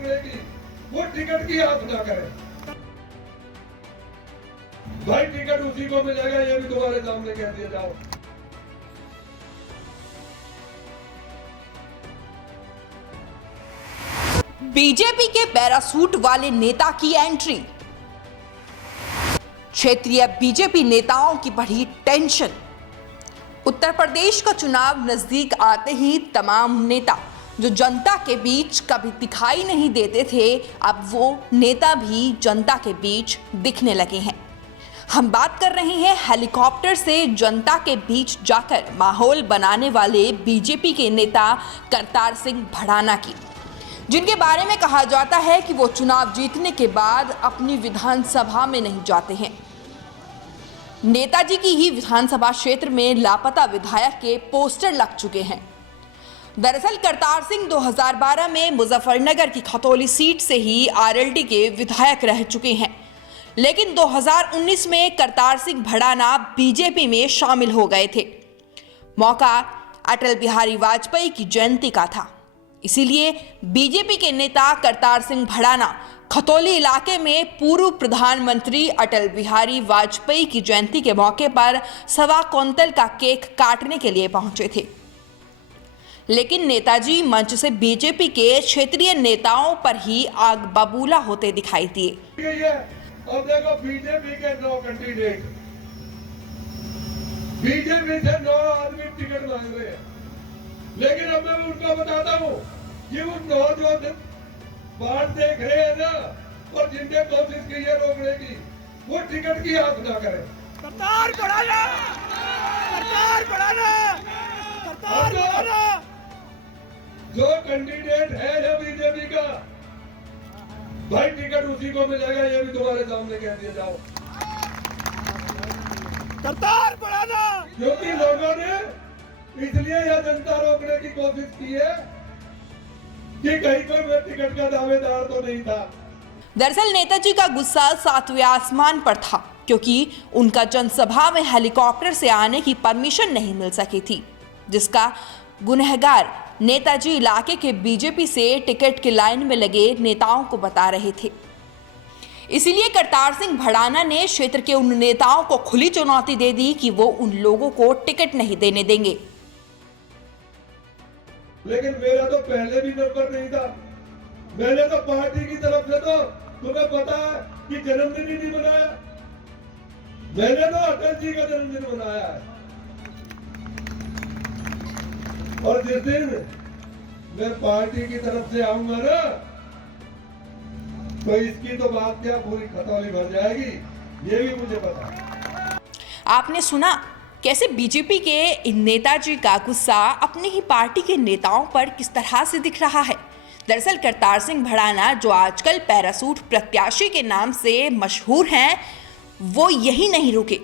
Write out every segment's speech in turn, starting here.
रोकने की वो टिकट की हाथ ना करे। भाई टिकट उसी को मिलेगा, ये भी तुम्हारे सामने कह दिया जाओ। बीजेपी के पैरासूट वाले नेता की एंट्री। क्षेत्रीय बीजेपी नेताओं की बढ़ी टेंशन। उत्तर प्रदेश का चुनाव नजदीक आते ही तमाम नेता जो जनता के बीच कभी दिखाई नहीं देते थे, अब वो नेता भी जनता के बीच दिखने लगे हैं। हम बात कर रहे हैं हेलीकॉप्टर से जनता के बीच जाकर माहौल बनाने वाले बीजेपी के नेता करतार सिंह भड़ाना की, जिनके बारे में कहा जाता है कि वो चुनाव जीतने के बाद अपनी विधानसभा में नहीं जाते हैं। नेताजी की ही विधानसभा क्षेत्र में लापता विधायक के पोस्टर लग चुके हैं। दरअसल करतार सिंह 2012 में मुजफ्फरनगर की खतौली सीट से ही आरएलडी के विधायक रह चुके हैं, लेकिन 2019 में करतार सिंह भड़ाना बीजेपी में शामिल हो गए थे। मौका अटल बिहारी वाजपेयी की जयंती का था, इसीलिए बीजेपी के नेता करतार सिंह भड़ाना खतौली इलाके में पूर्व प्रधानमंत्री अटल बिहारी वाजपेयी की जयंती के मौके पर 1.25 क्विंटल का केक काटने के लिए पहुंचे थे। लेकिन नेताजी मंच से बीजेपी के क्षेत्रीय नेताओं पर ही आग बबूला होते दिखाई दिए। अब देखो बीजेपी के 9 कैंडिडेट, बीजेपी से 9 आदमी टिकट मांग रहे हैं, लेकिन अब मैं उनको बताता हूँ कि वो 9 जो बात देख रहे हैं ना, और जिनने कोशिश की है रोकने की, वो टिकट की हाथ ना करें। करतार बढ़ाना, करतार बढ़ाना, करतार बढ़ाना। जो कैंडिडेट है या बीजेपी का, भाई टिकट उसी को मिलेगा, ये भी तुम्हारे सामने कह दिया जाओ। करतार बढ़ाना, क्योंकि लोगों ने इसलिए यह जनता रोकने की कोशिश की है कि कहीं कोई मैं टिकट का दावेदार तो नहीं था। दरअसल नेताजी का गुस्सा 7वें आसमान पर था, क्योंकि उनका जनसभा में हेलीकॉप्टर से आने की परमिशन नहीं मिल सकी थी, जिसका गुनहगार नेताजी इलाके के बीजेपी से टिकट की लाइन में लगे नेताओं को बता रहे थे। इसीलिए करतार सिंह भड़ाना ने क्षेत्र के उन नेताओं को खुली चुनौती दे दी कि वो उन लोगों को टिकट नहीं देने देंगे। लेकिन मेरा तो पहले भी नंबर नहीं था। मैंने तो पार्टी की तरफ से तो तुम्हें पता है कि जन्मदिन ही नहीं मनाया। मैंने तो अटल जी का जन्मदिन मनाया है, और जिस दिन मैं पार्टी की तरफ से आऊंगा ना, तो इसकी तो बात क्या पूरी खतौली भर जाएगी, ये भी मुझे पता है। आपने सुना कैसे बीजेपी के इन नेताजी का गुस्सा अपनी ही पार्टी के नेताओं पर किस तरह से दिख रहा है। दरअसल करतार सिंह भड़ाना, जो आजकल पैरासूट प्रत्याशी के नाम से मशहूर हैं, वो यही नहीं रुके।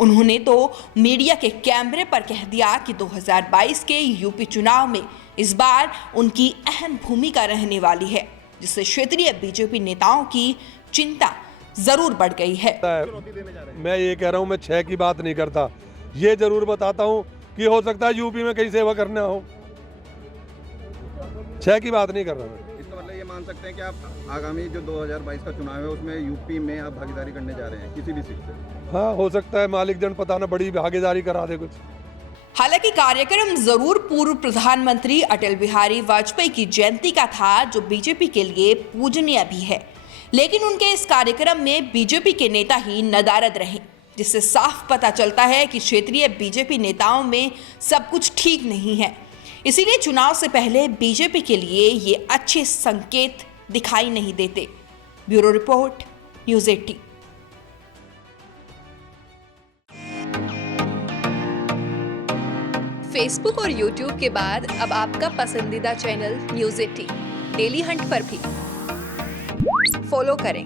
उन्होंने तो मीडिया के कैमरे पर कह दिया कि 2022 के यूपी चुनाव में इस बार उनकी अहम भूमिका रहने वाली है, जिससे क्षेत्रीय बीजेपी नेताओं की चिंता जरूर बढ़ गई है। मैं ये कह रहा हूँ, मैं 6 की बात नहीं करता, ये जरूर बताता हूँ कि हो सकता है यूपी में कहीं सेवा करना हो। 6 की बात नहीं कर रहा मैं। इसका मतलब ये मान सकते हैं कि आप आगामी जो 2022 का चुनाव है उसमें यूपी में आप भागीदारी करने जा रहे हैं किसी भी सीट से? हाँ, हो सकता है मालिक जन पता ना बड़ी भागीदारी करा दे कुछ। हालांकि कार्यक्रम जरूर पूर्व प्रधानमंत्री अटल बिहारी वाजपेयी की जयंती का था, जो बीजेपी के लिए पूजनीय भी है, लेकिन उनके इस कार्यक्रम में बीजेपी के नेता ही नदारद रहे, जिससे साफ पता चलता है कि क्षेत्रीय बीजेपी नेताओं में सब कुछ ठीक नहीं है। इसीलिए चुनाव से पहले बीजेपी के लिए ये अच्छे संकेत दिखाई नहीं देते। Bureau report, news 18। फेसबुक और यूट्यूब के बाद अब आपका पसंदीदा चैनल न्यूज़ 18 डेली हंट पर भी फॉलो करें